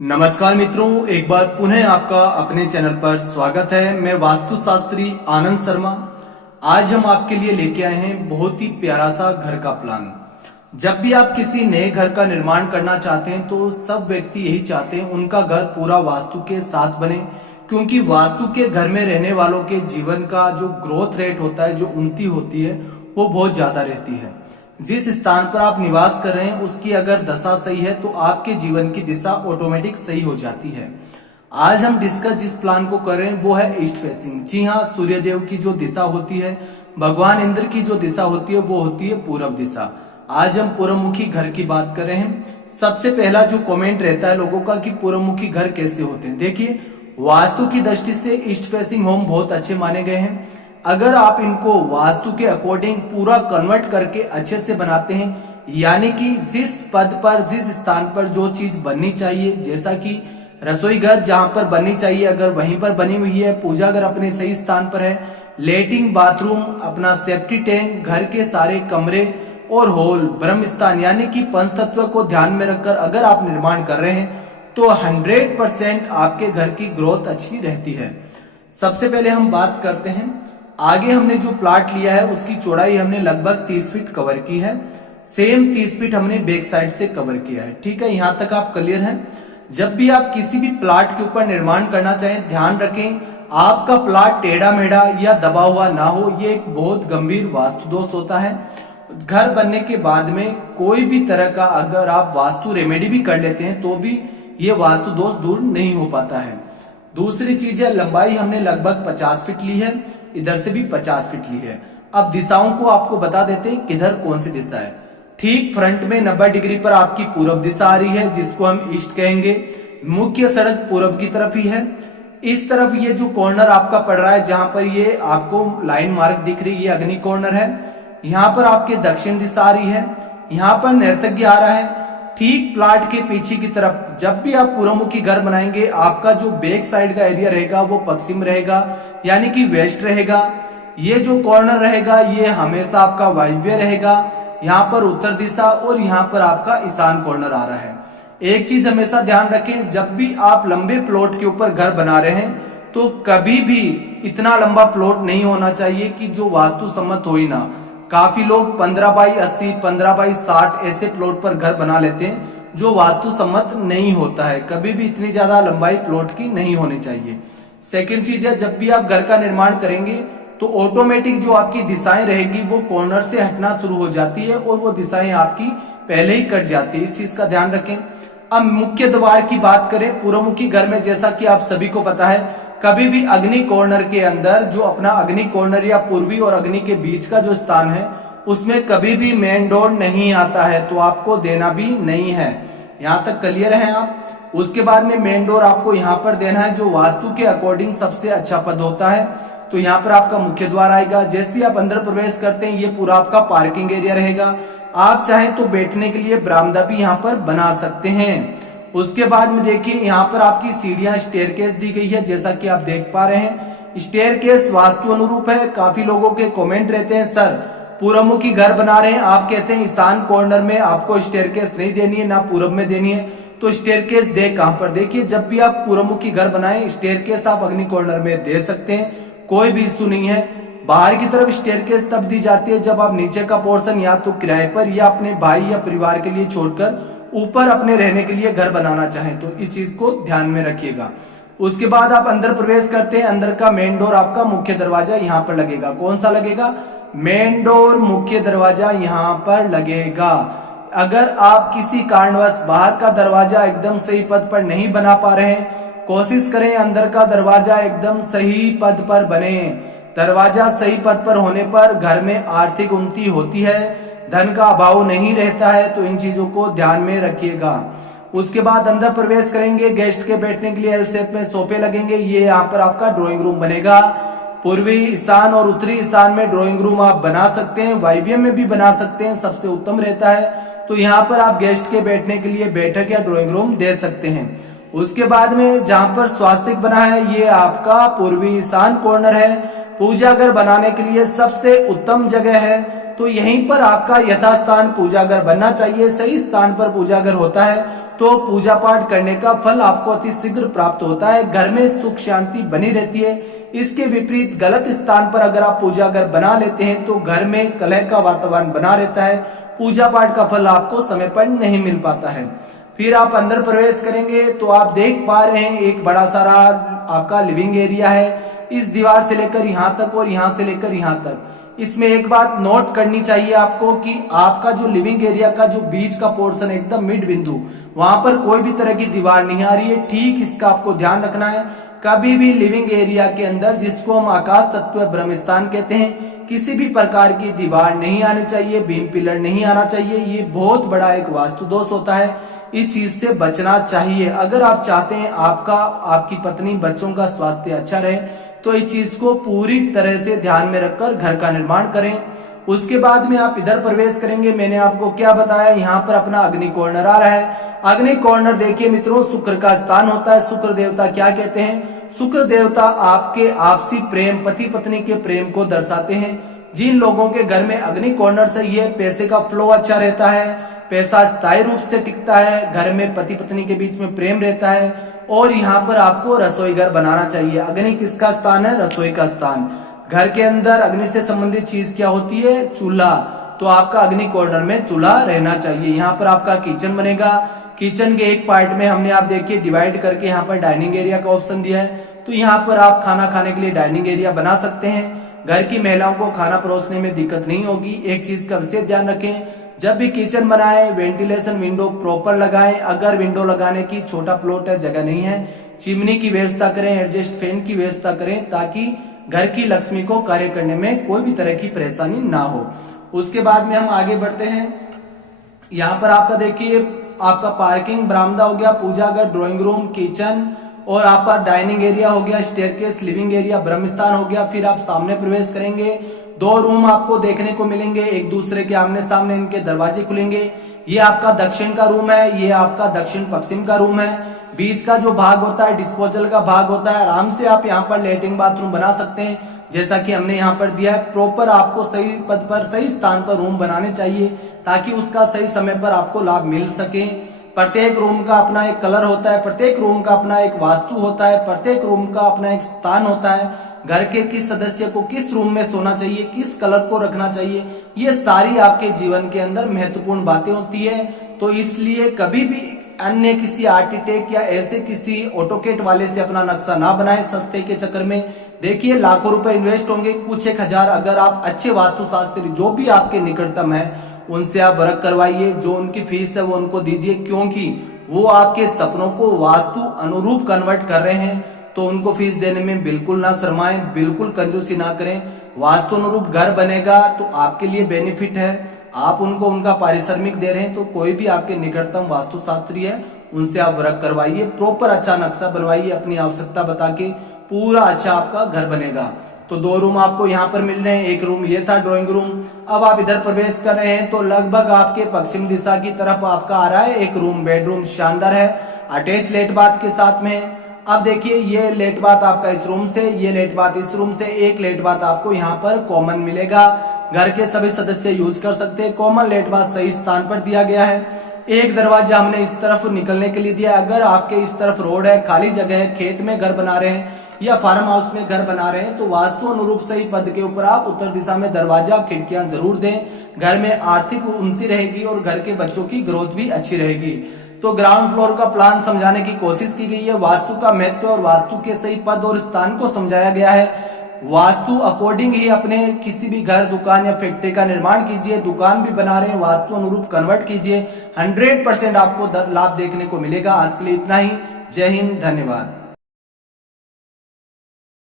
नमस्कार मित्रों, एक बार पुनः आपका अपने चैनल पर स्वागत है। मैं वास्तुशास्त्री आनंद शर्मा। आज हम आपके लिए लेके आए हैं बहुत ही प्यारा सा घर का प्लान। जब भी आप किसी नए घर का निर्माण करना चाहते हैं तो सब व्यक्ति यही चाहते हैं उनका घर पूरा वास्तु के साथ बने, क्योंकि वास्तु के घर में रहने वालों के जीवन का जो ग्रोथ रेट होता है, जो उन्नति होती है, वो बहुत ज्यादा रहती है। जिस स्थान पर आप निवास कर रहे हैं उसकी अगर दशा सही है तो आपके जीवन की दिशा ऑटोमेटिक सही हो जाती है। आज हम डिस्कस जिस प्लान को कर रहे हैं वो है ईस्ट फेसिंग। जी हाँ, सूर्यदेव की जो दिशा होती है, भगवान इंद्र की जो दिशा होती है वो होती है पूर्व दिशा। आज हम पूर्वमुखी घर की बात कर रहे हैं। सबसे पहला जो कमेंट रहता है लोगों का कि पूर्वमुखी घर कैसे होते हैं। देखिए, वास्तु की दृष्टि से ईस्ट फेसिंग होम बहुत अच्छे माने गए हैं। अगर आप इनको वास्तु के अकॉर्डिंग पूरा कन्वर्ट करके अच्छे से बनाते हैं, यानी कि जिस पद पर, जिस स्थान पर जो चीज बननी चाहिए, जैसा कि रसोई घर जहां पर बननी चाहिए अगर वहीं पर बनी हुई है, पूजा घर अपने सही स्थान पर है, लेटरिन, बाथरूम, अपना सेफ्टी टैंक, घर के सारे कमरे और हॉल, ब्रह्म स्थान, यानी कि पंच तत्व को ध्यान में रखकर अगर आप निर्माण कर रहे हैं तो 100% आपके घर की ग्रोथ अच्छी रहती है। सबसे पहले हम बात करते हैं, आगे हमने जो प्लॉट लिया है उसकी चौड़ाई हमने लगभग 30 फीट कवर की है। सेम 30 फीट हमने बैक साइड से कवर किया है। ठीक है, यहां तक आप क्लियर हैं। जब भी आप किसी भी प्लॉट के ऊपर निर्माण करना चाहें, ध्यान रखें आपका प्लॉट टेढ़ा मेढ़ा या दबा हुआ ना हो। ये एक बहुत गंभीर वास्तु दोष होता है। घर बनने के बाद में कोई भी तरह का अगर आप वास्तु रेमेडी भी कर लेते हैं तो भी ये वास्तु दोष दूर नहीं हो पाता है। दूसरी चीज है, लंबाई हमने लगभग 50 फीट ली है, इधर से भी 50 फीट ली है। अब दिशाओं को आपको बता देते हैं किधर कौन सी दिशा है। ठीक फ्रंट में 90 डिग्री पर आपकी पूर्व दिशा आ रही है, जिसको हम ईस्ट कहेंगे। मुख्य सड़क पूर्व की तरफ ही है। इस तरफ ये जो कॉर्नर आपका पड़ रहा है, जहां पर ये आपको लाइन मार्क दिख रही है, ये अग्नि कॉर्नर है। यहाँ पर आपके दक्षिण दिशा आ रही है, यहाँ पर नर्तज्ञ आ रहा है। ठीक प्लाट के पीछे की तरफ जब भी आप पूर्वमुखी घर बनाएंगे, आपका जो बैक साइड का एरिया रहेगा वो पश्चिम रहेगा, यानी कि वेस्ट रहेगा। ये जो कॉर्नर रहेगा ये हमेशा आपका वायव्य रहेगा। यहाँ पर उत्तर दिशा और यहाँ पर आपका ईशान कॉर्नर आ रहा है। एक चीज हमेशा ध्यान रखें, जब भी आप लंबे प्लॉट के ऊपर घर बना रहे हैं तो कभी भी इतना लंबा प्लॉट नहीं होना चाहिए कि जो वास्तु सम्मत हो ही ना। काफी लोग 15x80, 15x60 ऐसे प्लॉट पर घर बना लेते हैं जो वास्तु सम्मत नहीं होता है। कभी भी इतनी ज्यादा लंबाई प्लॉट की नहीं होनी चाहिए। सेकंड चीज है, जब भी आप घर का निर्माण करेंगे तो ऑटोमेटिक जो आपकी दिशाएं रहेगी वो कॉर्नर से हटना शुरू हो जाती है और वो दिशाएं आपकी पहले ही कट जाती है। इस चीज का ध्यान रखें। अब मुख्य द्वार की बात करें, पूर्वमुखी घर में जैसा कि आप सभी को पता है, कभी भी अग्नि कॉर्नर के अंदर जो अपना अग्नि कॉर्नर या पूर्वी और अग्नि के बीच का जो स्थान है उसमें कभी भी मेन डोर नहीं आता है, तो आपको देना भी नहीं है। यहाँ तक क्लियर है आप। उसके बाद में मेन डोर आपको यहाँ पर देना है, जो वास्तु के अकॉर्डिंग सबसे अच्छा पद होता है। तो यहाँ पर आपका मुख्य द्वार आएगा। जैसे आप अंदर प्रवेश करते हैं ये पूरा आपका पार्किंग एरिया रहेगा। आप चाहें तो बैठने के लिए बरामदा भी यहाँ पर बना सकते हैं। उसके बाद में देखिए, यहाँ पर आपकी सीढ़ियां स्टेयरकेस दी गई है, जैसा कि आप देख पा रहे हैं। स्टेयरकेस वास्तु अनुरूप है। काफी लोगों के कमेंट रहते हैं, सर पूर्वमुखी घर बना रहे हैं, आप कहते हैं ईशान कॉर्नर में आपको स्टेयरकेस नहीं देनी है, ना पूर्व में देनी है, तो स्टेयरकेस दे कहां पर। देखिए, जब भी आप पूर्वमुखी घर बनाएं स्टेयरकेस आप अग्नि कॉर्नर में दे सकते हैं, कोई भी इश्यू नहीं है। बाहर की तरफ स्टेयरकेस तब दी जाती है जब आप नीचे का पोर्शन या तो किराए पर या अपने भाई या परिवार के लिए छोड़कर ऊपर अपने रहने के लिए घर बनाना चाहें, तो इस चीज को ध्यान में रखिएगा। उसके बाद आप अंदर प्रवेश करते हैं। अंदर का मेन डोर आपका मुख्य दरवाजा यहाँ पर लगेगा। कौन सा लगेगा? मेन डोर, मुख्य दरवाजा यहाँ पर लगेगा। अगर आप किसी कारणवश बाहर का दरवाजा एकदम सही पद पर नहीं बना पा रहे हैं, कोशिश करें अंदर का दरवाजा एकदम सही पद पर बने। दरवाजा सही पद पर होने पर घर में आर्थिक उन्नति होती है, धन का अभाव नहीं रहता है, तो इन चीजों को ध्यान में रखिएगा। उसके बाद अंदर प्रवेश करेंगे, गेस्ट के बैठने के लिए एल शेप में सोफे लगेंगे। ये यहाँ पर आपका ड्राइंग रूम बनेगा। पूर्वी ईशान और उत्तरी ईशान में ड्राइंग रूम आप बना सकते हैं, वायव्य में भी बना सकते हैं, सबसे उत्तम रहता है। तो यहाँ पर आप गेस्ट के बैठने के लिए बैठक या ड्राइंग रूम दे सकते हैं। उसके बाद में जहाँ पर स्वास्तिक बना है ये आपका पूर्वी ईशान कॉर्नर है। पूजा घर बनाने के लिए सबसे उत्तम जगह है, तो यहीं पर आपका यथास्थान पूजा घर बनना चाहिए। सही स्थान पर पूजा घर होता है तो पूजा पाठ करने का फल आपको अति शीघ्र प्राप्त होता है। घर में सुख शांति बनी रहती है। इसके विपरीत गलत स्थान पर अगर आप पूजा घर बना लेते हैं तो घर में कलह का वातावरण बना रहता है। पूजा पाठ का फल आपको समय पर नहीं मिल पाता है। फिर आप अंदर प्रवेश करेंगे तो आप देख पा रहे हैं एक बड़ा सारा आपका लिविंग एरिया है। इस दीवार से लेकर यहाँ तक और यहाँ से लेकर यहाँ तक। इसमें एक बात नोट करनी चाहिए आपको कि आपका जो लिविंग एरिया का जो बीच का पोर्शन है एकदम मिड बिंदु, वहां पर कोई भी तरह की दीवार नहीं आ रही है। ठीक इसका आपको ध्यान रखना है। कभी भी लिविंग एरिया के अंदर, जिसको हम आकाश तत्व ब्रह्म स्थान कहते हैं, किसी भी प्रकार की दीवार नहीं आनी चाहिए, बीम पिलर नहीं आना चाहिए। ये बहुत बड़ा एक वास्तु दोष होता है। इस चीज से बचना चाहिए। अगर आप चाहते हैं आपकी पत्नी बच्चों का स्वास्थ्य अच्छा रहे तो इस चीज को पूरी तरह से ध्यान में रखकर घर का निर्माण करें। उसके बाद में आप इधर प्रवेश करेंगे। मैंने आपको क्या बताया, यहाँ पर अपना अग्नि कॉर्नर आ रहा है। अग्नि कॉर्नर देखिए मित्रों, शुक्र का स्थान होता है। शुक्र देवता क्या कहते हैं? शुक्र देवता आपके आपसी प्रेम, पति पत्नी के प्रेम को दर्शाते हैं। जिन लोगों के घर में अग्नि कॉर्नर सही है, पैसे का फ्लो अच्छा रहता है, पैसा स्थायी रूप से टिकता है, घर में पति पत्नी के बीच में प्रेम रहता है। और यहाँ पर आपको रसोई घर बनाना चाहिए। अग्नि किसका स्थान है? रसोई का स्थान। घर के अंदर अग्नि से संबंधित चीज क्या होती है? चूल्हा। तो आपका अग्नि कॉर्नर में चूल्हा रहना चाहिए। यहाँ पर आपका किचन बनेगा। किचन के एक पार्ट में हमने आप देखिए डिवाइड करके यहाँ पर डाइनिंग एरिया का ऑप्शन दिया है। तो यहाँ पर आप खाना खाने के लिए डाइनिंग एरिया बना सकते हैं। घर की महिलाओं को खाना परोसने में दिक्कत नहीं होगी। एक चीज का विशेष ध्यान रखें, जब भी किचन बनाए वेंटिलेशन विंडो प्रॉपर लगाएं। अगर विंडो लगाने की छोटा प्लॉट है, जगह नहीं है, चिमनी की व्यवस्था करें, एडजस्ट फैन की व्यवस्था करें, ताकि घर की लक्ष्मी को कार्य करने में कोई भी तरह की परेशानी ना हो। उसके बाद में हम आगे बढ़ते हैं। यहाँ पर आपका देखिए आपका पार्किंग बरामदा हो गया, पूजा घर, ड्राइंग रूम, किचन और आपका डाइनिंग एरिया हो गया, स्टेयरकेस, लिविंग एरिया, ब्रह्मस्थान हो गया। फिर आप सामने प्रवेश करेंगे, दो रूम आपको देखने को मिलेंगे, एक दूसरे के आमने सामने इनके दरवाजे खुलेंगे। ये आपका दक्षिण का रूम है, ये आपका दक्षिण पश्चिम का रूम है। बीच का जो भाग होता है डिस्पोजल का भाग होता है। आराम से आप यहाँ पर लेटरिन बाथरूम बना सकते हैं, जैसा कि हमने यहाँ पर दिया है। प्रॉपर आपको सही पद पर, सही स्थान पर रूम बनाने चाहिए, ताकि उसका सही समय पर आपको लाभ मिल सके। प्रत्येक रूम का अपना एक कलर होता है, प्रत्येक रूम का अपना एक वास्तु होता है, प्रत्येक रूम का अपना एक स्थान होता है। घर के किस सदस्य को किस रूम में सोना चाहिए, किस कलर को रखना चाहिए, ये सारी आपके जीवन के अंदर महत्वपूर्ण बातें होती है। तो इसलिए कभी भी अन्य किसी आर्किटेक्ट या ऐसे किसी ऑटोकेट वाले से अपना नक्शा ना बनाए सस्ते के चक्कर में। देखिए लाखों रुपए इन्वेस्ट होंगे, कुछ 1,000 अगर आप अच्छे वास्तुशास्त्री जो भी आपके निकटतम है उनसे आप वर्क करवाइए। जो उनकी फीस है वो उनको दीजिए, क्योंकि वो आपके सपनों को वास्तु अनुरूप कन्वर्ट कर रहे हैं। तो उनको फीस देने में बिल्कुल ना शर्माएं, बिल्कुल कंजूसी ना करें। वास्तु अनुरूप घर बनेगा तो आपके लिए बेनिफिट है। आप उनको उनका पारिश्रमिक दे रहे हैं, तो कोई भी आपके निकटतम वास्तुशास्त्री है उनसे आप वर्क करवाइए। प्रॉपर अच्छा नक्शा बनवाइए, अपनी आवश्यकता बता के पूरा अच्छा आपका घर बनेगा। तो दो रूम आपको यहाँ पर मिल रहे हैं। एक रूम ये था ड्राइंग रूम। अब आप इधर प्रवेश कर रहे हैं तो लगभग आपके पश्चिम दिशा की तरफ आपका आ रहा है एक रूम, बेडरूम शानदार है, अटैच लेट बाथ के साथ में। अब देखिए ये लेट बाथ आपका इस रूम से, ये लेट बाथ इस रूम से, एक लेट बाथ आपको यहाँ पर कॉमन मिलेगा। घर के सभी सदस्य यूज कर सकते हैं। कॉमन लेट बाथ सही स्थान पर दिया गया है। एक दरवाजा हमने इस तरफ निकलने के लिए दिया है। अगर आपके इस तरफ रोड है, खाली जगह है, खेत में घर बना रहे हैं या फार्म हाउस में घर बना रहे हैं, तो वास्तु अनुरूप सही पद के ऊपर आप उत्तर दिशा में दरवाजा खिड़कियां जरूर दें। घर में आर्थिक उन्नति रहेगी और घर के बच्चों की ग्रोथ भी अच्छी रहेगी। तो ग्राउंड फ्लोर का प्लान समझाने की कोशिश की गई है। वास्तु का महत्व और वास्तु के सही पद और स्थान को समझाया गया है। वास्तु अकॉर्डिंग ही अपने किसी भी घर, दुकान या फैक्ट्री का निर्माण कीजिए। दुकान भी बना रहे हैं, वास्तु अनुरूप कन्वर्ट कीजिए। 100% आपको लाभ देखने को मिलेगा। आज के लिए इतना ही। जय हिंद, धन्यवाद।